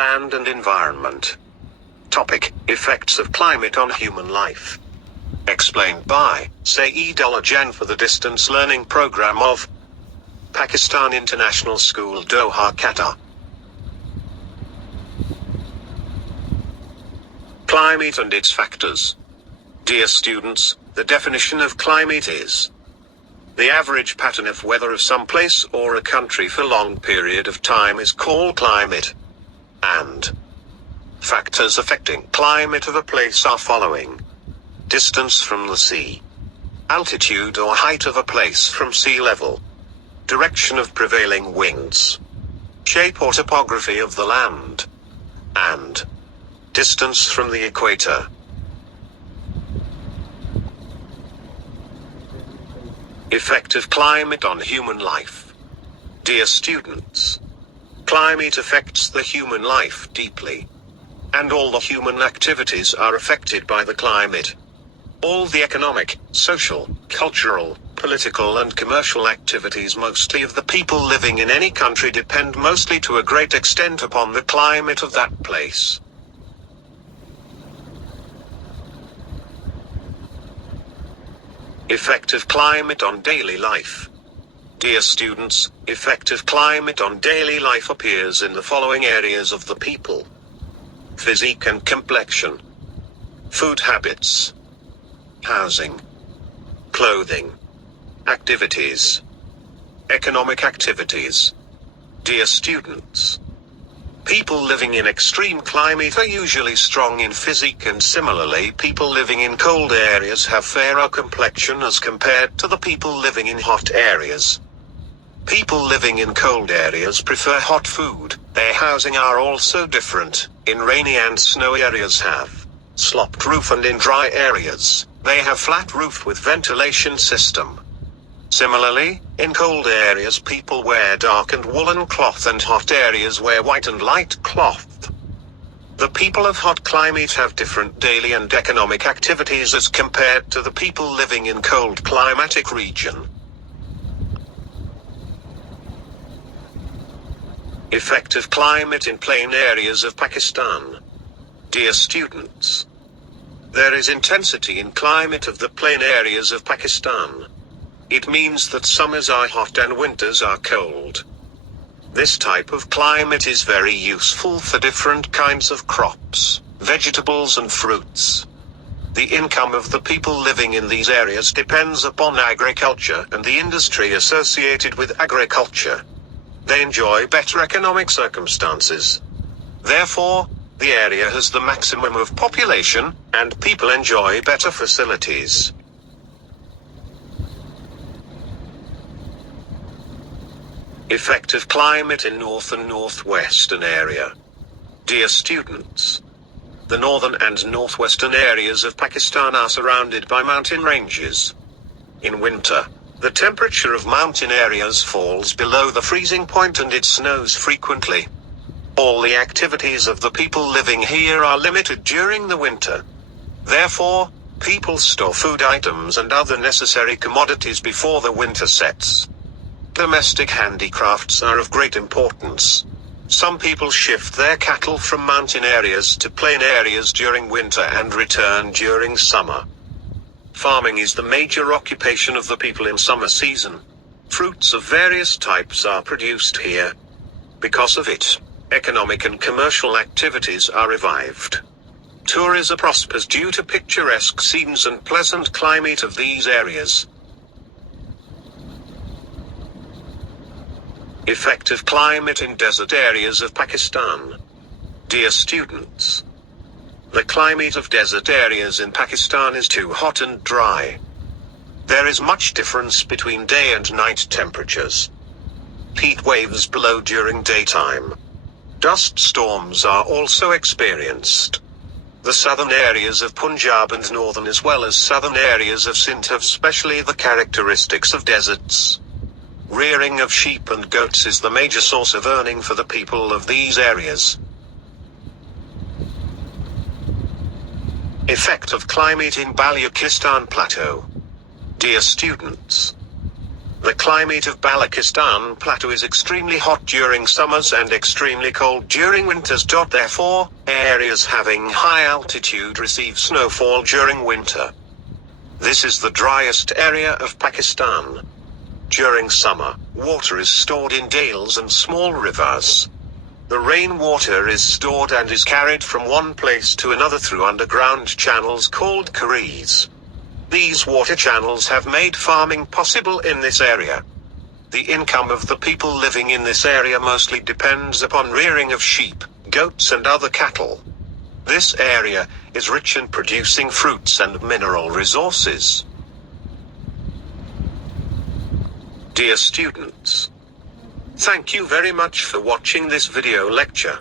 Land and environment. Topic: Effects of climate on human life. Explained by Saeed Al-Ajan for the Distance Learning Program of Pakistan International School, Doha, Qatar. Climate and its factors. Dear students, the definition of climate is the average pattern of weather of some place or a country for a long period of time is called climate. And factors affecting climate of a place are following: distance from the sea, altitude or height of a place from sea level, direction of prevailing winds, shape or topography of the land, and distance from the equator. Effect of climate on human life. Dear students, climate affects the human life deeply, and all the human activities are affected by the climate. All the economic, social, cultural, political and commercial activities mostly of the people living in any country depend mostly to a great extent upon the climate of that place. Effect of climate on daily life. Dear students, effect of climate on daily life appears in the following areas of the people: physique and complexion, food habits, housing, clothing, activities, economic activities. Dear students, people living in extreme climate are usually strong in physique, and similarly people living in cold areas have fairer complexion as compared to the people living in hot areas. People living in cold areas prefer hot food. Their housing are also different. In rainy and snowy areas have sloped roof, and in dry areas, they have flat roof with ventilation system. Similarly, in cold areas people wear dark and woolen cloth, and hot areas wear white and light cloth. The people of hot climate have different daily and economic activities as compared to the people living in cold climatic region. Effect of climate in plain areas of Pakistan. Dear students, there is intensity in climate of the plain areas of Pakistan. It means that summers are hot and winters are cold. This type of climate is very useful for different kinds of crops, vegetables and fruits. The income of the people living in these areas depends upon agriculture and the industry associated with agriculture. They enjoy better economic circumstances. Therefore, the area has the maximum of population, and people enjoy better facilities. Effect of climate in north and northwestern area. Dear students, the northern and northwestern areas of Pakistan are surrounded by mountain ranges. In winter, the temperature of mountain areas falls below the freezing point and it snows frequently. All the activities of the people living here are limited during the winter. Therefore, people store food items and other necessary commodities before the winter sets. Domestic handicrafts are of great importance. Some people shift their cattle from mountain areas to plain areas during winter and return during summer. Farming is the major occupation of the people in summer season. Fruits of various types are produced here. Because of it, economic and commercial activities are revived. Tourism prospers due to picturesque scenes and pleasant climate of these areas. Effect of climate in desert areas of Pakistan. Dear students, the climate of desert areas in Pakistan is too hot and dry. There is much difference between day and night temperatures. Heat waves blow during daytime. Dust storms are also experienced. The southern areas of Punjab and northern as well as southern areas of Sindh have specially the characteristics of deserts. Rearing of sheep and goats is the major source of earning for the people of these areas. Effect of climate in Baluchistan Plateau. Dear students, The climate of Balochistan Plateau is extremely hot during summers and extremely cold during winters. Therefore, areas having high altitude receive snowfall during winter. This is the driest area of Pakistan. During summer, water is stored in dales and small rivers. The rainwater is stored and is carried from one place to another through underground channels called karrees. These water channels have made farming possible in this area. The income of the people living in this area mostly depends upon rearing of sheep, goats and other cattle. This area is rich in producing fruits and mineral resources. Dear students, thank you very much for watching this video lecture.